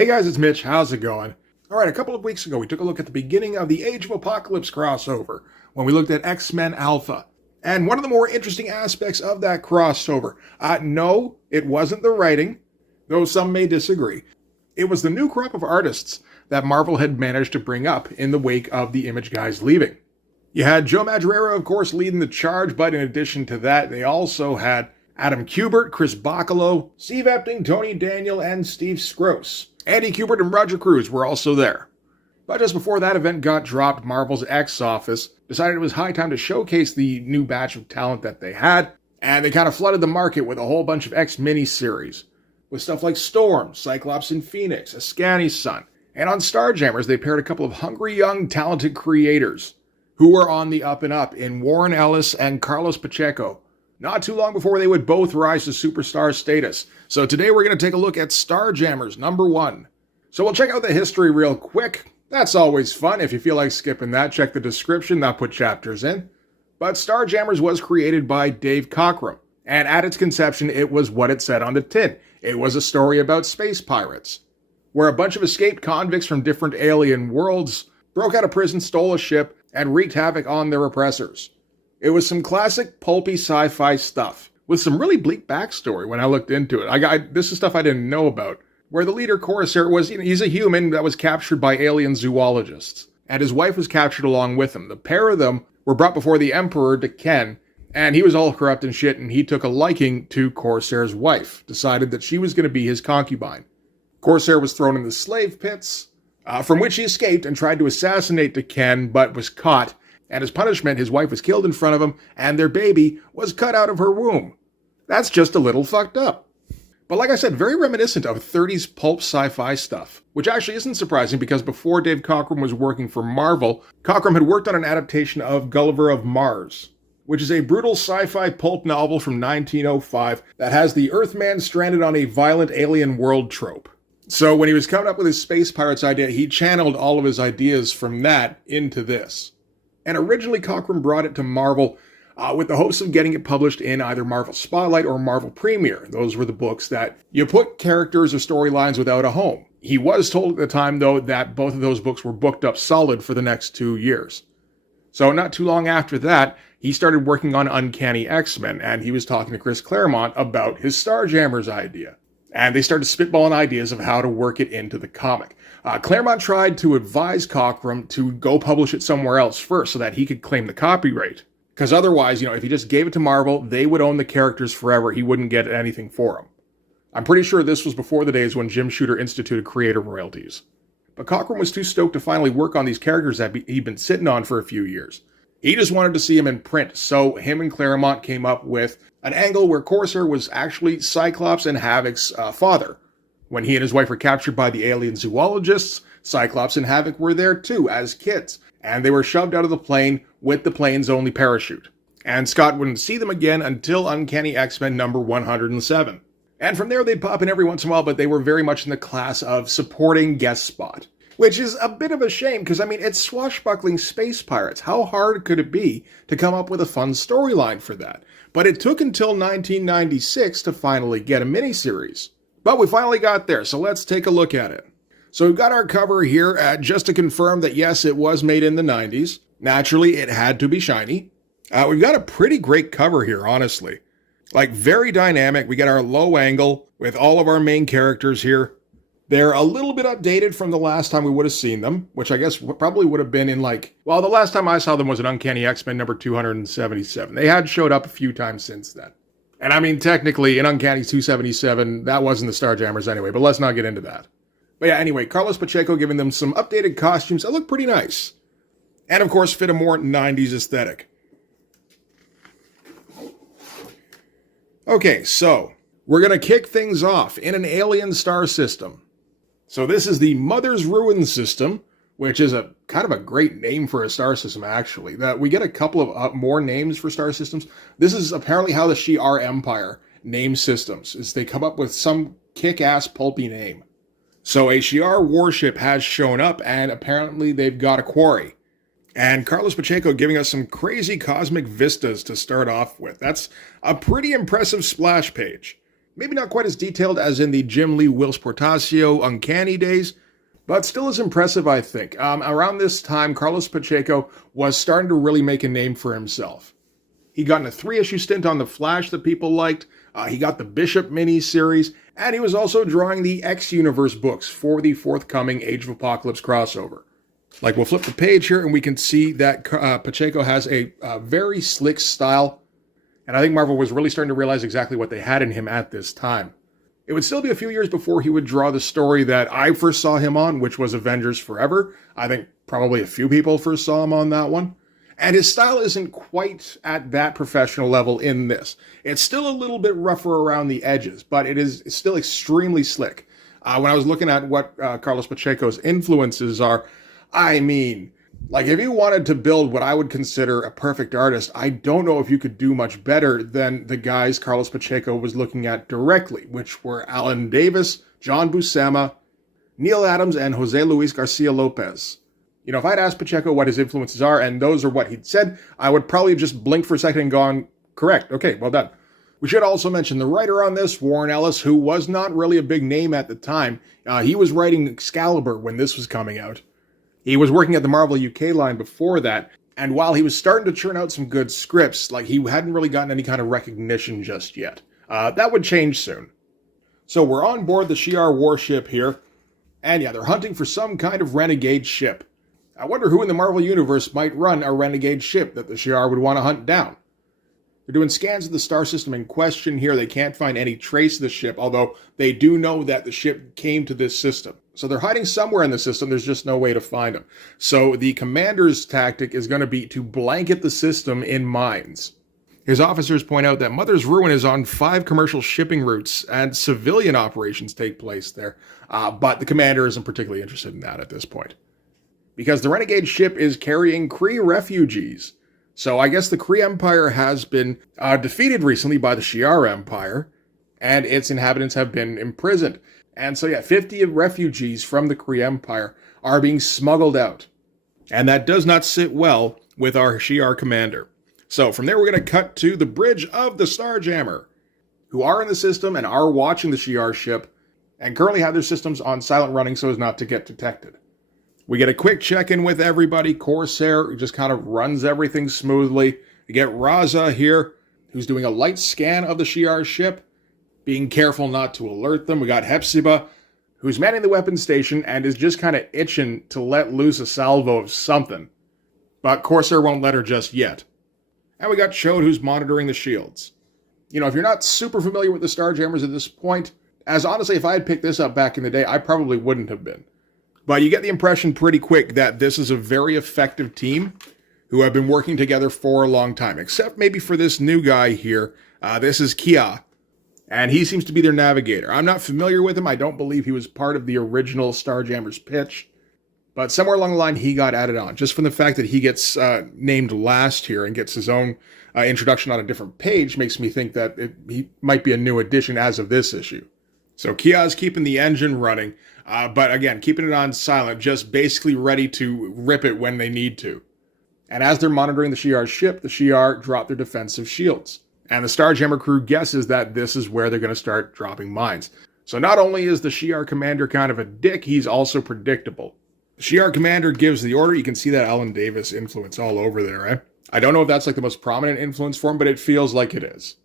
Hey guys, it's Mitch. How's it going? Alright, a couple of weeks ago we took a look at the beginning of the Age of Apocalypse crossover when we looked at X-Men Alpha. And one of the more interesting aspects of that crossover, no, it wasn't the writing, though some may disagree. It was the new crop of artists that Marvel had managed to bring up in the wake of the Image guys leaving. You had Joe Madureira, of course, leading the charge, but in addition to that, they also had Adam Kubert, Chris Bacalo, Steve Epting, Tony Daniel, and Steve Skroce. Andy Kubert and Roger Cruz were also there. But just before that event got dropped, Marvel's X office decided it was high time to showcase the new batch of talent that they had, and they kind of flooded the market with a whole bunch of X miniseries, with stuff like Storm, Cyclops and Phoenix, Ascani's son. And on Starjammers, they paired a couple of hungry, young, talented creators who were on the up and up in Warren Ellis and Carlos Pacheco, not too long before they would both rise to superstar status. So today we're going to take a look at Starjammers #1. So we'll check out the history real quick. That's always fun. If you feel like skipping that, check the description. I'll put chapters in. But Starjammers was created by Dave Cockrum. And at its conception, it was what it said on the tin. It was a story about space pirates, where a bunch of escaped convicts from different alien worlds broke out of prison, stole a ship, and wreaked havoc on their oppressors. It was some classic pulpy sci-fi stuff, with some really bleak backstory when I looked into it. This is stuff I didn't know about, where the leader, Corsair, he's a human that was captured by alien zoologists, and his wife was captured along with him. The pair of them were brought before the Emperor, Ken, and he was all corrupt and shit, and he took a liking to Corsair's wife, decided that she was going to be his concubine. Corsair was thrown in the slave pits, from which he escaped and tried to assassinate Ken, but was caught. And as punishment, his wife was killed in front of him, and their baby was cut out of her womb. That's just a little fucked up. But like I said, very reminiscent of 30s pulp sci-fi stuff, which actually isn't surprising because before Dave Cockrum was working for Marvel, Cockrum had worked on an adaptation of Gulliver of Mars, which is a brutal sci-fi pulp novel from 1905 that has the Earthman stranded on a violent alien world trope. So when he was coming up with his Space Pirates idea, he channeled all of his ideas from that into this. And originally Cockrum brought it to Marvel with the hopes of getting it published in either Marvel Spotlight or Marvel Premiere. Those were the books that you put characters or storylines without a home. He was told at the time, though, that both of those books were booked up solid for the next 2 years. So not too long after that, he started working on Uncanny X-Men, and he was talking to Chris Claremont about his Starjammers idea. And they started spitballing ideas of how to work it into the comic. Claremont tried to advise Cockrum to go publish it somewhere else first so that he could claim the copyright. Because otherwise, if he just gave it to Marvel, they would own the characters forever. He wouldn't get anything for them. I'm pretty sure this was before the days when Jim Shooter instituted creator royalties. But Cockrum was too stoked to finally work on these characters that he'd been sitting on for a few years. He just wanted to see them in print, so him and Claremont came up with an angle where Corsair was actually Cyclops and Havoc's father. When he and his wife were captured by the alien zoologists, Cyclops and Havoc were there too, as kids, and they were shoved out of the plane with the plane's only parachute. And Scott wouldn't see them again until Uncanny X-Men #107. And from there they'd pop in every once in a while, but they were very much in the class of supporting guest spot. Which is a bit of a shame, because it's swashbuckling space pirates. How hard could it be to come up with a fun storyline for that? But it took until 1996 to finally get a miniseries. But we finally got there, so let's take a look at it. So we've got our cover here, just to confirm that yes, it was made in the 90s. Naturally, it had to be shiny. We've got a pretty great cover here, honestly. Very dynamic. We get our low angle with all of our main characters here. They're a little bit updated from the last time we would have seen them, which I guess probably would have been in the last time I saw them was in Uncanny X-Men #277. They had showed up a few times since then. And technically, in Uncanny 277, that wasn't the Starjammers anyway, but let's not get into that. But yeah, anyway, Carlos Pacheco giving them some updated costumes that look pretty nice. And of course, fit a more 90s aesthetic. Okay, so we're going to kick things off in an alien star system. So this is the Mother's Ruin system, which is a kind of a great name for a star system, actually. That we get a couple of more names for star systems. This is apparently how the Shi'ar Empire names systems, is they come up with some kick-ass pulpy name. So a Shi'ar warship has shown up, and apparently they've got a quarry. And Carlos Pacheco giving us some crazy cosmic vistas to start off with. That's a pretty impressive splash page. Maybe not quite as detailed as in the Jim Lee, Whilce Portacio Uncanny days, but still as impressive, I think. Around this time, Carlos Pacheco was starting to really make a name for himself. He got in a 3-issue stint on The Flash that people liked, he got the Bishop miniseries, and he was also drawing the X-Universe books for the forthcoming Age of Apocalypse crossover. Like, we'll flip the page here and we can see that Pacheco has a very slick style, and I think Marvel was really starting to realize exactly what they had in him at this time. It would still be a few years before he would draw the story that I first saw him on, which was Avengers Forever. I think probably a few people first saw him on that one. And his style isn't quite at that professional level in this. It's still a little bit rougher around the edges, but it is still extremely slick. When I was looking at what Carlos Pacheco's influences are, I mean, like, if you wanted to build what I would consider a perfect artist, I don't know if you could do much better than the guys Carlos Pacheco was looking at directly, which were Alan Davis, John Buscema, Neil Adams, and Jose Luis Garcia Lopez. You know, if I'd asked Pacheco what his influences are, and those are what he'd said, I would probably just blink for a second and gone, correct, okay, well done. We should also mention the writer on this, Warren Ellis, who was not really a big name at the time. He was writing Excalibur when this was coming out. He was working at the Marvel UK line before that, and while he was starting to churn out some good scripts, like, he hadn't really gotten any kind of recognition just yet. That would change soon. So we're on board the Shi'ar warship here, and yeah, they're hunting for some kind of renegade ship. I wonder who in the Marvel Universe might run a renegade ship that the Shi'ar would want to hunt down. They're doing scans of the star system in question here. They can't find any trace of the ship, although they do know that the ship came to this system. So they're hiding somewhere in the system. There's just no way to find them. So the commander's tactic is going to be to blanket the system in mines. His officers point out that Mother's Ruin is on 5 commercial shipping routes and civilian operations take place there. But the commander isn't particularly interested in that at this point, because the renegade ship is carrying Kree refugees. So I guess the Kree Empire has been defeated recently by the Shi'ar Empire, and its inhabitants have been imprisoned. And so yeah, 50 refugees from the Kree Empire are being smuggled out. And that does not sit well with our Shi'ar commander. So from there, we're going to cut to the bridge of the Starjammer, who are in the system and are watching the Shi'ar ship, and currently have their systems on silent running so as not to get detected. We get a quick check-in with everybody. Corsair just kind of runs everything smoothly. We get Raza here, who's doing a light scan of the Shi'ar ship, being careful not to alert them. We got Hepzibah, who's manning the weapons station and is just kind of itching to let loose a salvo of something. But Corsair won't let her just yet. And we got Chode, who's monitoring the shields. You know, if you're not super familiar with the Starjammers at this point, as honestly, if I had picked this up back in the day, I probably wouldn't have been. But you get the impression pretty quick that this is a very effective team who have been working together for a long time, except maybe for this new guy here. This is Kia, and he seems to be their navigator. I'm not familiar with him. I don't believe he was part of the original Starjammers pitch, but somewhere along the line he got added on, just from the fact that he gets named last here and gets his own introduction on a different page makes me think that he might be a new addition as of this issue. So Kia is keeping the engine running, but again, keeping it on silent, just basically ready to rip it when they need to. And as they're monitoring the Shi'ar ship, the Shi'ar drop their defensive shields. And the Starjammer crew guesses that this is where they're going to start dropping mines. So not only is the Shi'ar commander kind of a dick, he's also predictable. The Shi'ar commander gives the order. You can see that Alan Davis influence all over there, right? I don't know if that's like the most prominent influence for him, but it feels like it is.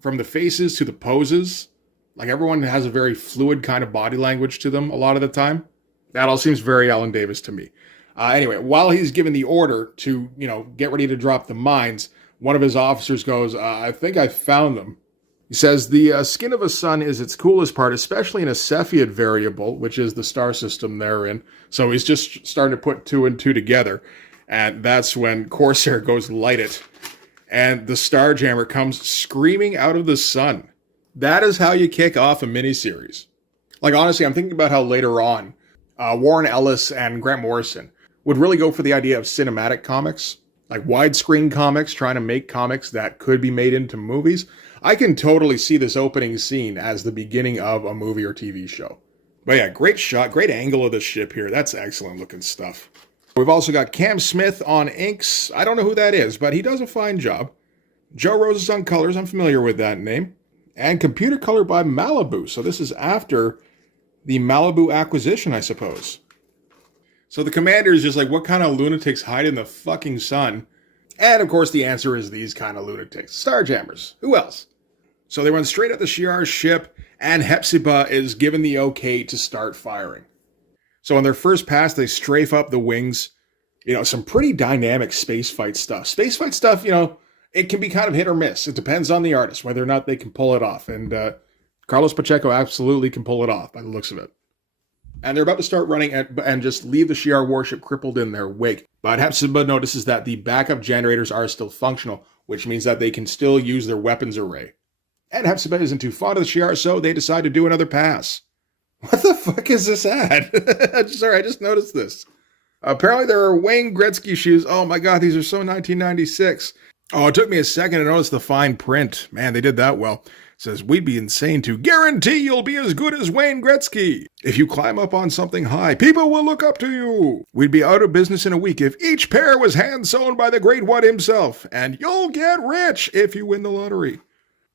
From the faces to the poses, like everyone has a very fluid kind of body language to them a lot of the time. That all seems very Alan Davis to me. Anyway, while he's given the order to, get ready to drop the mines, one of his officers goes, I think I found them. He says, the skin of a sun is its coolest part, especially in a Cepheid variable, which is the star system they're in. So he's just starting to put 2 and 2 together. And that's when Corsair goes light it. And the Starjammer comes screaming out of the sun. That is how you kick off a miniseries. Like, honestly, I'm thinking about how later on, Warren Ellis and Grant Morrison would really go for the idea of cinematic comics, like widescreen comics, trying to make comics that could be made into movies. I can totally see this opening scene as the beginning of a movie or TV show. But yeah, great shot, great angle of the ship here. That's excellent looking stuff. We've also got Cam Smith on inks. I don't know who that is, but he does a fine job. Joe Rose is on colors. I'm familiar with that name. And computer color by Malibu. So this is after the Malibu acquisition, I suppose. So the commander is just like, what kind of lunatics hide in the fucking sun? And of course the answer is these kind of lunatics. Starjammers. Who else? So they run straight at the Shi'ar's ship, and Hepzibah is given the okay to start firing. So on their first pass, they strafe up the wings. Some pretty dynamic space fight stuff. Space fight stuff, it can be kind of hit or miss. It depends on the artist, whether or not they can pull it off. And Carlos Pacheco absolutely can pull it off by the looks of it. And they're about to start running and just leave the Shi'ar warship crippled in their wake. But Hepzibah notices that the backup generators are still functional, which means that they can still use their weapons array. And Hepzibah isn't too fond of the Shi'ar, so they decide to do another pass. What the fuck is this ad? Sorry, I just noticed this. Apparently there are Wayne Gretzky shoes. Oh my god, these are so 1996. Oh, it took me a second to notice the fine print. Man, they did that well. It says, we'd be insane to guarantee you'll be as good as Wayne Gretzky. If you climb up on something high, people will look up to you. We'd be out of business in a week if each pair was hand-sewn by the great one himself. And you'll get rich if you win the lottery.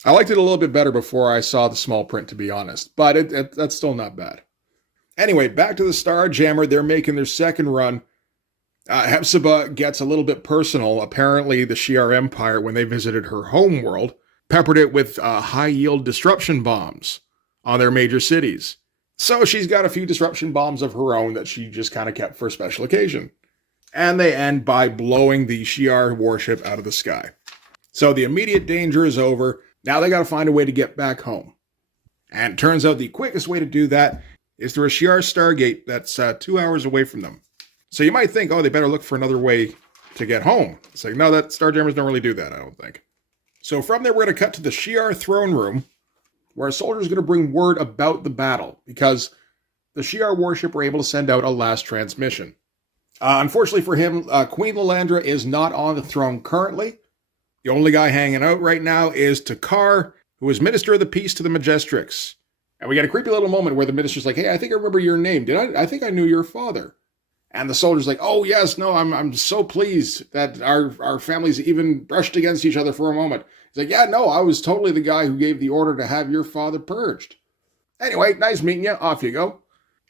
I liked it a little bit better before I saw the small print, to be honest. But that's still not bad. Anyway, back to the Starjammer. They're making their second run. Hepzibah gets a little bit personal. Apparently, the Shi'ar Empire, when they visited her home world, peppered it with high-yield disruption bombs on their major cities. So she's got a few disruption bombs of her own that she just kind of kept for a special occasion. And they end by blowing the Shi'ar warship out of the sky. So the immediate danger is over. Now they got to find a way to get back home. And it turns out the quickest way to do that is through a Shi'ar Stargate that's 2 hours away from them. So you might think, oh, they better look for another way to get home. It's like, no, that Starjammers don't really do that, I don't think. So from there, we're going to cut to the Shi'ar throne room, where a soldier is going to bring word about the battle, because the Shi'ar warship were able to send out a last transmission. Unfortunately for him, Queen Lilandra is not on the throne currently. The only guy hanging out right now is Takar, who is Minister of the Peace to the Majestrix. And we got a creepy little moment where the minister's like, hey, I think I remember your name. I think I knew your father. And the soldier's like, oh, yes, no, I'm so pleased that our families even brushed against each other for a moment. He's like, yeah, no, I was totally the guy who gave the order to have your father purged. Anyway, nice meeting you. Off you go.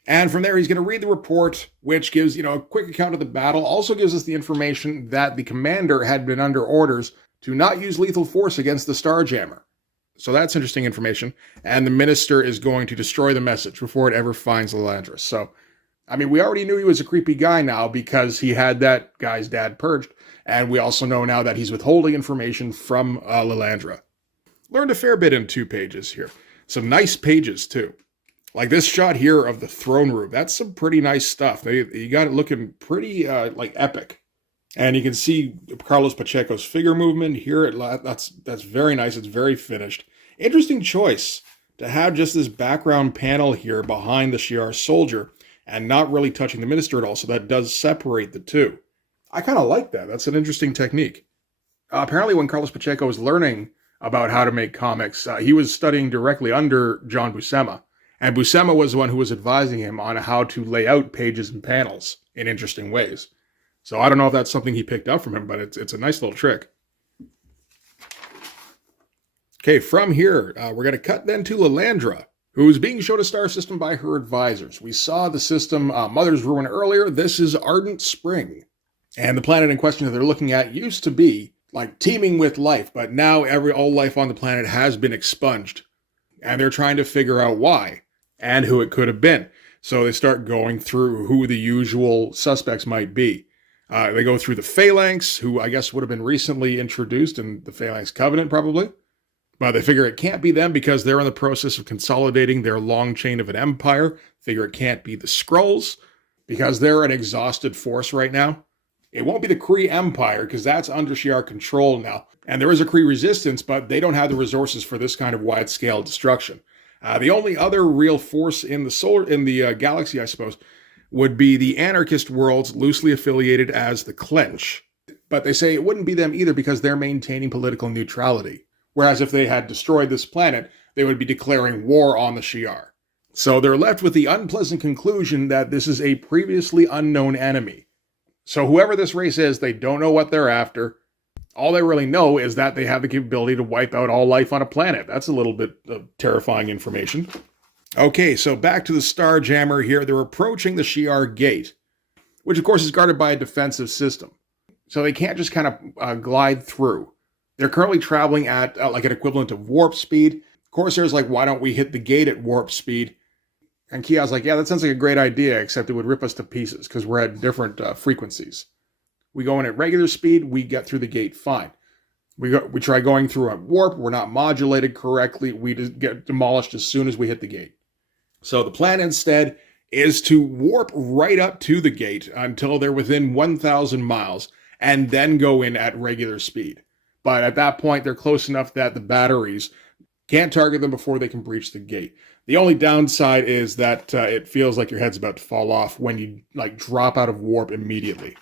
And from there, he's going to read the report, which gives, a quick account of the battle. Also gives us the information that the commander had been under orders to not use lethal force against the Starjammer. So that's interesting information. And the minister is going to destroy the message before it ever finds Lilandra. So, we already knew he was a creepy guy now because he had that guy's dad purged. And we also know now that he's withholding information from Lilandra. Learned a fair bit in 2 pages here. Some nice pages, too. Like this shot here of the throne room. That's some pretty nice stuff. You got it looking pretty, epic. And you can see Carlos Pacheco's figure movement here. That's very nice. It's very finished. Interesting choice to have just this background panel here behind the Shi'ar soldier and not really touching the minister at all. So that does separate the two. I kind of like that. That's an interesting technique. Apparently when Carlos Pacheco was learning about how to make comics, he was studying directly under John Buscema. And Buscema was the one who was advising him on how to lay out pages and panels in interesting ways. So I don't know if that's something he picked up from him, but it's a nice little trick. Okay, from here, we're going to cut then to Lilandra, who's being shown a star system by her advisors. We saw the system Mother's Ruin earlier. This is Ardent Spring. And the planet in question that they're looking at used to be teeming with life, but now all life on the planet has been expunged. And they're trying to figure out why and who it could have been. So they start going through who the usual suspects might be. They go through the Phalanx, who I guess would have been recently introduced in the Phalanx Covenant, probably. But they figure it can't be them because they're in the process of consolidating their long chain of an empire. Figure it can't be the Skrulls because they're an exhausted force right now. It won't be the Kree Empire because that's under Shi'ar control now. And there is a Kree resistance, but they don't have the resources for this kind of wide-scale destruction. The only other real force in the galaxy, I suppose, would be the anarchist worlds loosely affiliated as the Clench. But they say it wouldn't be them either because they're maintaining political neutrality. Whereas if they had destroyed this planet, they would be declaring war on the Shi'ar. So they're left with the unpleasant conclusion that this is a previously unknown enemy. So whoever this race is, they don't know what they're after. All they really know is that they have the capability to wipe out all life on a planet. That's a little bit of terrifying information. Okay, so back to the Starjammer here. They're approaching the Shi'ar Gate, which of course is guarded by a defensive system. So they can't just kind of glide through. They're currently traveling at like an equivalent of warp speed. Corsair's like, why don't we hit the gate at warp speed? And Kia's like, yeah, that sounds like a great idea, except it would rip us to pieces because we're at different frequencies. We go in at regular speed, we get through the gate fine. We try going through at warp, we're not modulated correctly, we just get demolished as soon as we hit the gate. So the plan instead is to warp right up to the gate until they're within 1,000 miles, and then go in at regular speed. But at that point, they're close enough that the batteries can't target them before they can breach the gate. The only downside is that it feels like your head's about to fall off when you drop out of warp immediately.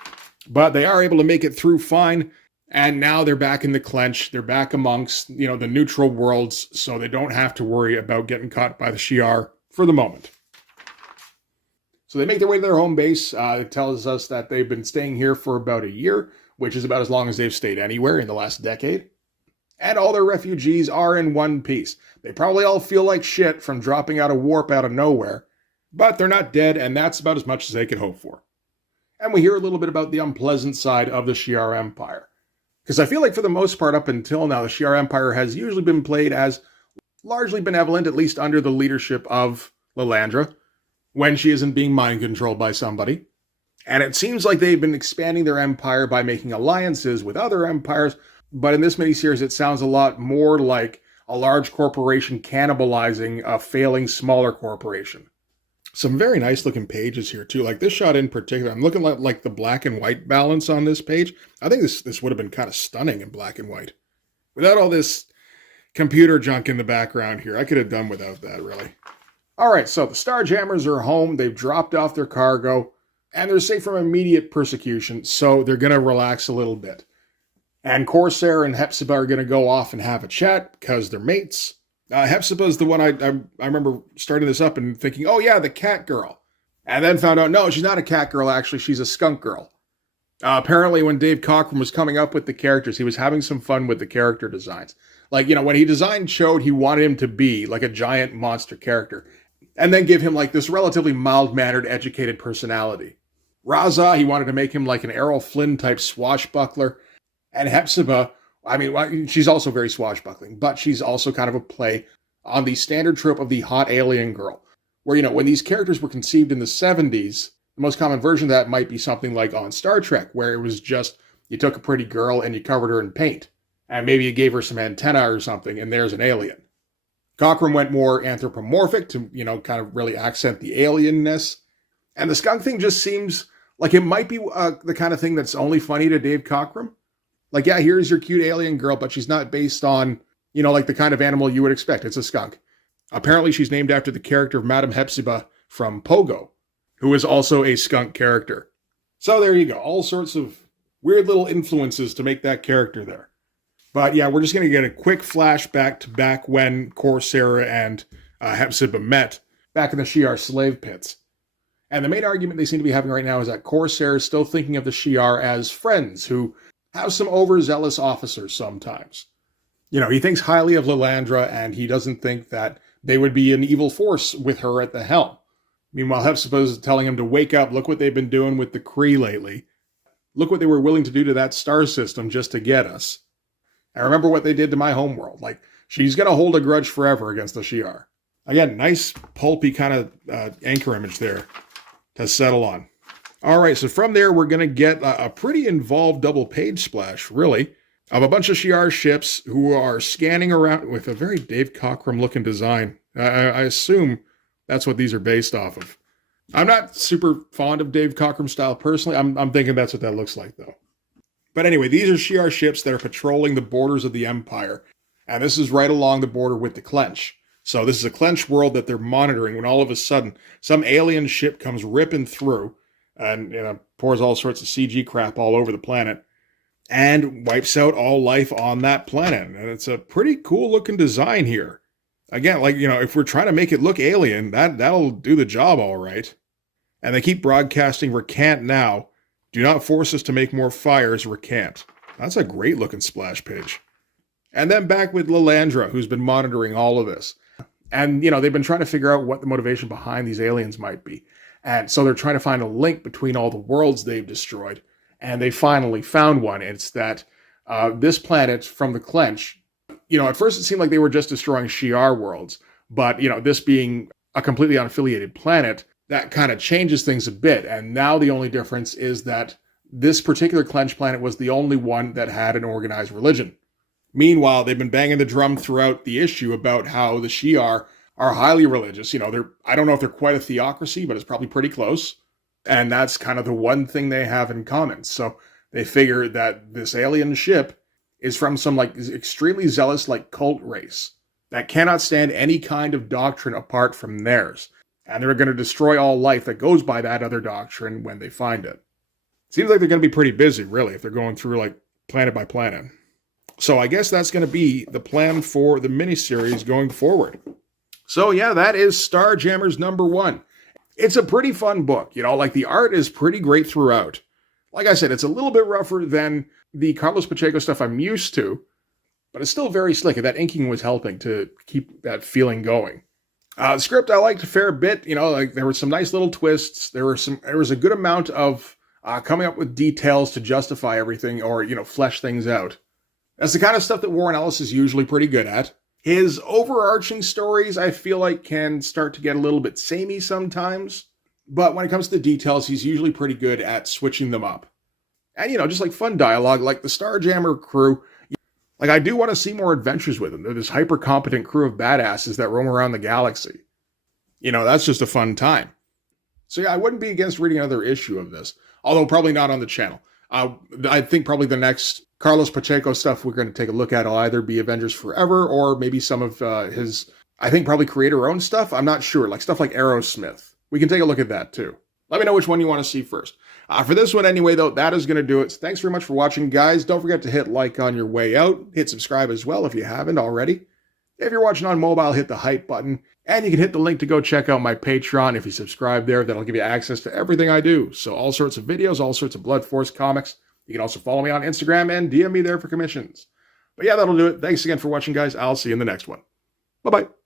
But they are able to make it through fine, and now they're back in the clench. They're back amongst, the neutral worlds, so they don't have to worry about getting caught by the Shi'ar for the moment. So they make their way to their home base. It tells us that they've been staying here for about a year, which is about as long as they've stayed anywhere in the last decade. And all their refugees are in one piece. They probably all feel like shit from dropping out of warp out of nowhere, but they're not dead, and that's about as much as they could hope for. And we hear a little bit about the unpleasant side of the Shi'ar Empire. Because I feel like for the most part up until now, the Shi'ar Empire has usually been played as largely benevolent, at least under the leadership of Lilandra, when she isn't being mind controlled by somebody. And it seems like they've been expanding their empire by making alliances with other empires, but in this miniseries it sounds a lot more like a large corporation cannibalizing a failing smaller corporation. Some very nice looking pages here too. Like this shot in particular, I'm looking at like the black and white balance on this page. I think this would have been kind of stunning in black and white. Without all this computer junk in the background here, I could have done without that, really. All right, so the Starjammers are home. They've dropped off their cargo, and they're safe from immediate persecution, so they're going to relax a little bit. And Corsair and Hepzibah are going to go off and have a chat because they're mates. Hepzibah is the one I remember starting this up and thinking, oh yeah, the cat girl. And then found out, no, she's not a cat girl, actually, she's a skunk girl. Apparently, when Dave Cockrum was coming up with the characters, he was having some fun with the character designs. Like, when he designed Chode, he wanted him to be like a giant monster character. And then give him like this relatively mild-mannered, educated personality. Raza, he wanted to make him like an Errol Flynn type swashbuckler. And Hepzibah, I mean, she's also very swashbuckling, but she's also kind of a play on the standard trope of the hot alien girl. Where, when these characters were conceived in the 70s, the most common version of that might be something like on Star Trek, where it was just, you took a pretty girl and you covered her in paint. And maybe you gave her some antenna or something, and there's an alien. Cockrum went more anthropomorphic to, kind of really accent the alienness. And the skunk thing just seems like it might be the kind of thing that's only funny to Dave Cockrum. Like, yeah, here's your cute alien girl, but she's not based on, like the kind of animal you would expect. It's a skunk. Apparently, she's named after the character of Madame Hepzibah from Pogo, who is also a skunk character. So there you go. All sorts of weird little influences to make that character there. But yeah, we're just going to get a quick flashback to back when Corsair and Hepzibah met back in the Shi'ar slave pits. And the main argument they seem to be having right now is that Corsair is still thinking of the Shi'ar as friends who have some overzealous officers sometimes. He thinks highly of Lilandra, and he doesn't think that they would be an evil force with her at the helm. Meanwhile, Hepzibah is telling him to wake up. Look what they've been doing with the Kree lately. Look what they were willing to do to that star system just to get us. I remember what they did to my homeworld. Like, she's going to hold a grudge forever against the Shi'ar. Again, nice pulpy kind of anchor image there to settle on. All right, so from there, we're going to get a pretty involved double page splash, really, of a bunch of Shi'ar ships who are scanning around with a very Dave Cockrum-looking design. I assume that's what these are based off of. I'm not super fond of Dave Cockrum style personally. I'm thinking that's what that looks like, though. But anyway, these are Shi'ar ships that are patrolling the borders of the Empire. And this is right along the border with the Clench. So this is a Clench world that they're monitoring when all of a sudden some alien ship comes ripping through and pours all sorts of CG crap all over the planet and wipes out all life on that planet. And it's a pretty cool looking design here. Again, if we're trying to make it look alien, that'll do the job all right. And they keep broadcasting recant now. Do not force us to make more fires, recant. That's a great looking splash page. And then back with Lilandra, who's been monitoring all of this. And, they've been trying to figure out what the motivation behind these aliens might be. And so they're trying to find a link between all the worlds they've destroyed. And they finally found one. It's that this planet from the Clench, at first it seemed like they were just destroying Shi'ar worlds. But, this being a completely unaffiliated planet, that kind of changes things a bit. And now the only difference is that this particular Clench planet was the only one that had an organized religion. Meanwhile, they've been banging the drum throughout the issue about how the Shi'ar are highly religious. I don't know if they're quite a theocracy, but it's probably pretty close. And that's kind of the one thing they have in common. So they figure that this alien ship is from some extremely zealous cult race that cannot stand any kind of doctrine apart from theirs. And they're going to destroy all life that goes by that other doctrine when they find it. Seems like they're going to be pretty busy, really, if they're going through planet by planet. So I guess that's going to be the plan for the miniseries going forward. So yeah, that is Starjammers #1. It's a pretty fun book. The art is pretty great throughout. Like I said, it's a little bit rougher than the Carlos Pacheco stuff I'm used to, but it's still very slick, and that inking was helping to keep that feeling going. The script I liked a fair bit. There were some nice little twists. There was a good amount of coming up with details to justify everything or, flesh things out. That's the kind of stuff that Warren Ellis is usually pretty good at. His overarching stories, I feel like, can start to get a little bit samey sometimes. But when it comes to the details, he's usually pretty good at switching them up. And, just fun dialogue, like the Starjammer crew. I do want to see more adventures with them. They're this hyper-competent crew of badasses that roam around the galaxy. That's just a fun time. So yeah, I wouldn't be against reading another issue of this. Although probably not on the channel. I think probably the next Carlos Pacheco stuff we're going to take a look at will either be Avengers Forever or maybe some of his, I think probably creator-owned stuff. I'm not sure. Stuff like Aerosmith. We can take a look at that too. Let me know which one you want to see first. For this one anyway, though, that is going to do it. So thanks very much for watching, guys. Don't forget to hit like on your way out. Hit subscribe as well if you haven't already. If you're watching on mobile, hit the hype button. And you can hit the link to go check out my Patreon. If you subscribe there, that'll give you access to everything I do. So all sorts of videos, all sorts of Blood Force comics. You can also follow me on Instagram and DM me there for commissions. But yeah, that'll do it. Thanks again for watching, guys. I'll see you in the next one. Bye-bye.